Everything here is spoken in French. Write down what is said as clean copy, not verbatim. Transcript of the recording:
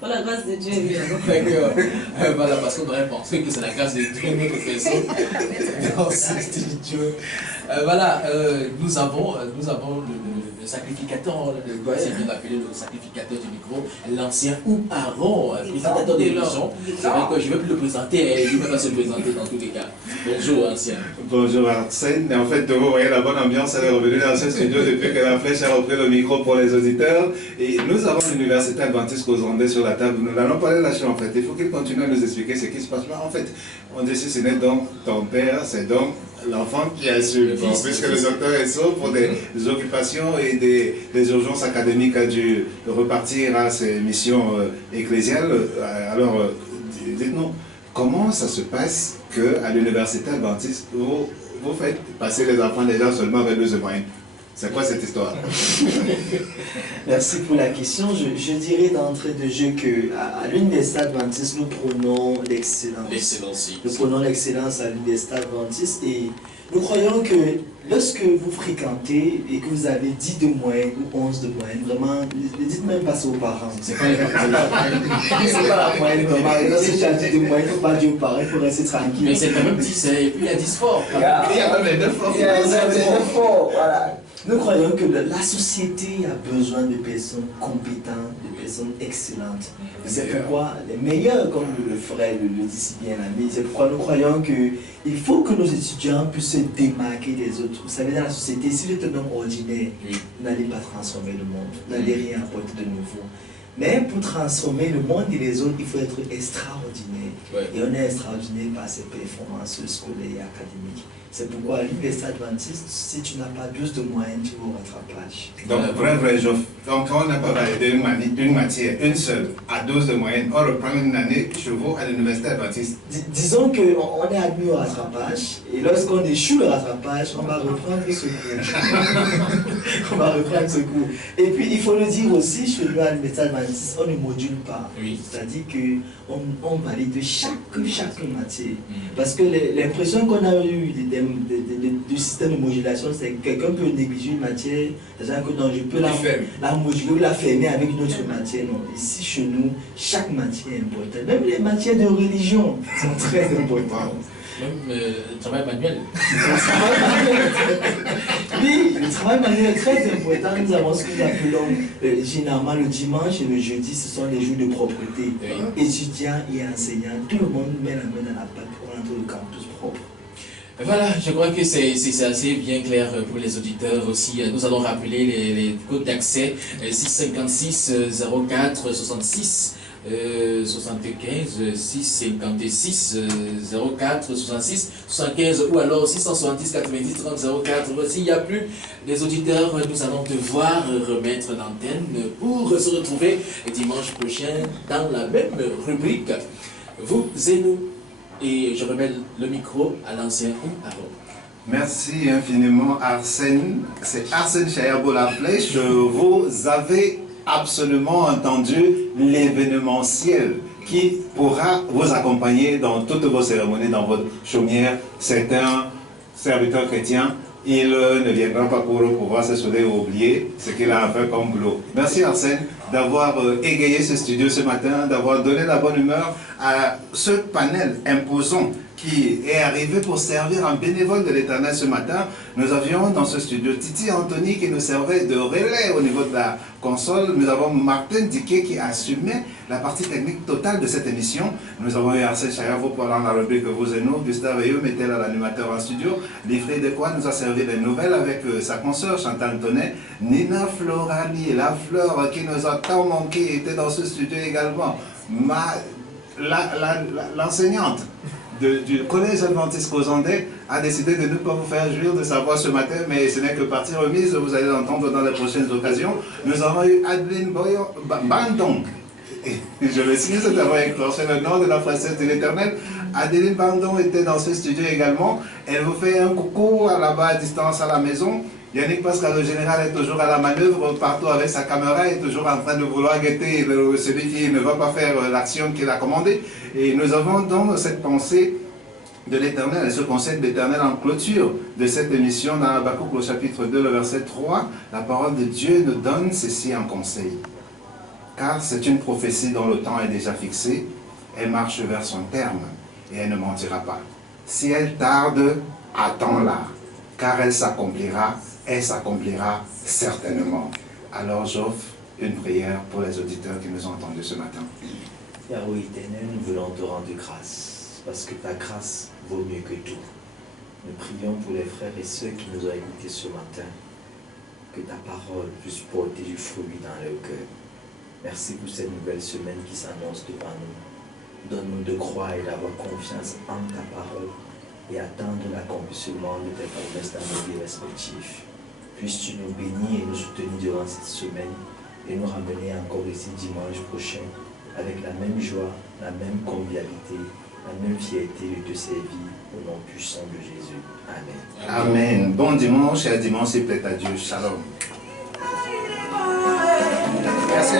Par la grâce de Dieu, évidemment. D'accord. Voilà, parce qu'on aurait pensé que c'est la grâce de Dieu, notre personne. Non, c'est Dieu. Voilà, nous avons le sacrificateur, c'est bien appelé le sacrificateur du micro, l'ancien Aaron, présentateur de l'émission. C'est vrai que je ne vais plus le présenter, il ne va pas se présenter dans tous les cas. Bonjour, ancien. Bonjour Arsène. En fait, vous voyez la bonne ambiance, elle est revenue dans ce studio depuis que la flèche a repris le micro pour les auditeurs. Et nous avons l'université adventiste Cozandé sur la table. Nous n'allons pas les lâcher en fait. Il faut qu'il continue à nous expliquer ce qui se passe là. En fait, on dit si ce n'est donc ton père, c'est donc l'enfant qui a su. Bon, puisque le docteur est sauf pour des occupations et des urgences académiques, a dû repartir à ses missions ecclésiales. Alors, dites-nous, comment ça se passe qu'à l'université adventiste, vous faites passer les enfants déjà seulement avec 2 moyens? C'est quoi cette histoire? Merci pour la question. Je dirais d'entrée de jeu qu'à l'université adventiste, nous prenons l'excellence. L'excellence. Nous prenons l'excellence à l'université adventiste et nous croyons que lorsque vous fréquentez et que vous avez 10 de moyenne ou 11 de moyenne, vraiment, ne dites même pas ça aux parents. C'est pas la moyenne vraiment. Lorsque tu as 10 de moyenne, il ne faut pas dire aux parents, il faut rester tranquille. Mais c'est quand même 10, et puis il y a 10 forts. Il y a même 9 forts. Il y a même 9 forts, voilà. Nous croyons que la société a besoin de personnes compétentes, de personnes excellentes. C'est pourquoi les meilleurs, comme le frère le dit si bien l'ami, c'est pourquoi nous croyons qu'il faut que nos étudiants puissent se démarquer des autres. Vous savez, dans la société, si vous êtes un homme ordinaire, vous n'allez pas transformer le monde, vous n'allez rien apporter de nouveau. Mais pour transformer le monde et les autres, il faut être extraordinaire. Et on est extraordinaire par ses performances scolaires et académiques. C'est pourquoi à l'université adventiste, si tu n'as pas 12 de moyenne, tu vas au rattrapage. Donc, donc on n'a pas validé une matière, une seule, à 12 de moyenne, on reprend une année chez vous à l'université adventiste. Disons qu'on est admis au rattrapage, et lorsqu'on échoue le rattrapage, on va reprendre ce cours. On va reprendre ce cours. Et puis, il faut le dire aussi, chez nous à l'université adventiste, on ne module pas. C'est-à-dire qu'on valide chaque matière. Parce que l'impression qu'on a eue du système de modulation, c'est que quelqu'un peut négliger une matière, c'est-à-dire que non, je peux la moduler ou la fermer avec une autre matière. Non, ici chez nous, chaque matière est importante. Même les matières de religion sont très importantes. Même le travail manuel. Oui, le travail manuel est très important. Nous avons ce que nous appelons généralement le dimanche et le jeudi, ce sont les jours de propreté. Étudiants et enseignants, tout le monde met la main dans la pâte pour rendre le campus propre. Voilà, je crois que c'est assez bien clair pour les auditeurs aussi. Nous allons rappeler les codes d'accès 656 04 66 75 656 04 66 75 ou alors 670 90 30 04. S'il n'y a plus des auditeurs, nous allons devoir remettre l'antenne pour se retrouver dimanche prochain dans la même rubrique. Vous et nous. Et je remets le micro à l'ancien Aaron. Merci infiniment Arsène. C'est Arsène Chayabo la flèche. Vous avez absolument entendu l'événementiel qui pourra vous accompagner dans toutes vos cérémonies, dans votre chaumière. C'est un serviteur chrétien. Il ne viendra pas pour pouvoir se souder ou oublier ce qu'il a à faire comme boulot. Merci Arsène d'avoir égayé ce studio ce matin, d'avoir donné la bonne humeur à ce panel imposant qui est arrivé pour servir un bénévole de l'Éternel ce matin. Nous avions dans ce studio Titi Anthony qui nous servait de relais au niveau de la console. Nous avons Martin Diquet qui assumait la partie technique totale de cette émission. Nous avons eu Arsène Chayabo pendant la rubrique Vous et nous. Gustave Ayou mettait là l'animateur en studio. Livret de quoi nous a servi des nouvelles avec sa consoeur Chantal Tonnet. Nina Florali, la fleur qui nous a tant manqué, était dans ce studio également. L'enseignante du collège adventiste Cozandé a décidé de ne pas vous faire jouir de sa voix ce matin, mais ce n'est que partie remise, vous allez l'entendre dans les prochaines occasions. Nous avons eu Adeline Bandong. Je m'excuse d'avoir éclairci le nom de la princesse de l'Éternel. Adeline Bandong était dans ce studio également. Elle vous fait un coucou là-bas à distance à la maison. Yannick Pascal, le général, est toujours à la manœuvre, partout avec sa caméra, est toujours en train de vouloir guetter celui qui ne va pas faire l'action qu'il a commandée. Et nous avons donc cette pensée de l'Éternel, et ce conseil de l'Éternel en clôture de cette émission dans Habakkuk au chapitre 2, le verset 3. La parole de Dieu nous donne ceci en conseil. car c'est une prophétie dont le temps est déjà fixé. Elle marche vers son terme et elle ne mentira pas. Si elle tarde, attends-la, car elle s'accomplira certainement. Alors j'offre une prière pour les auditeurs qui nous ont entendus ce matin. Yahweh éternel, nous voulons te rendre grâce, parce que ta grâce vaut mieux que tout. Nous prions pour les frères et sœurs qui nous ont écoutés ce matin, que ta parole puisse porter du fruit dans leur cœur. Merci pour cette nouvelle semaine qui s'annonce devant nous. Donne-nous de croire et d'avoir confiance en ta parole et attendre l'accomplissement de tes promesses dans nos vies respectives. Puisses-tu nous bénir et nous soutenir durant cette semaine et nous ramener encore ici dimanche prochain avec la même joie, la même convivialité, la même fierté de te servir au nom puissant de Jésus. Amen. Amen. Bon dimanche et à dimanche, s'il plaît à Dieu. Shalom. Merci.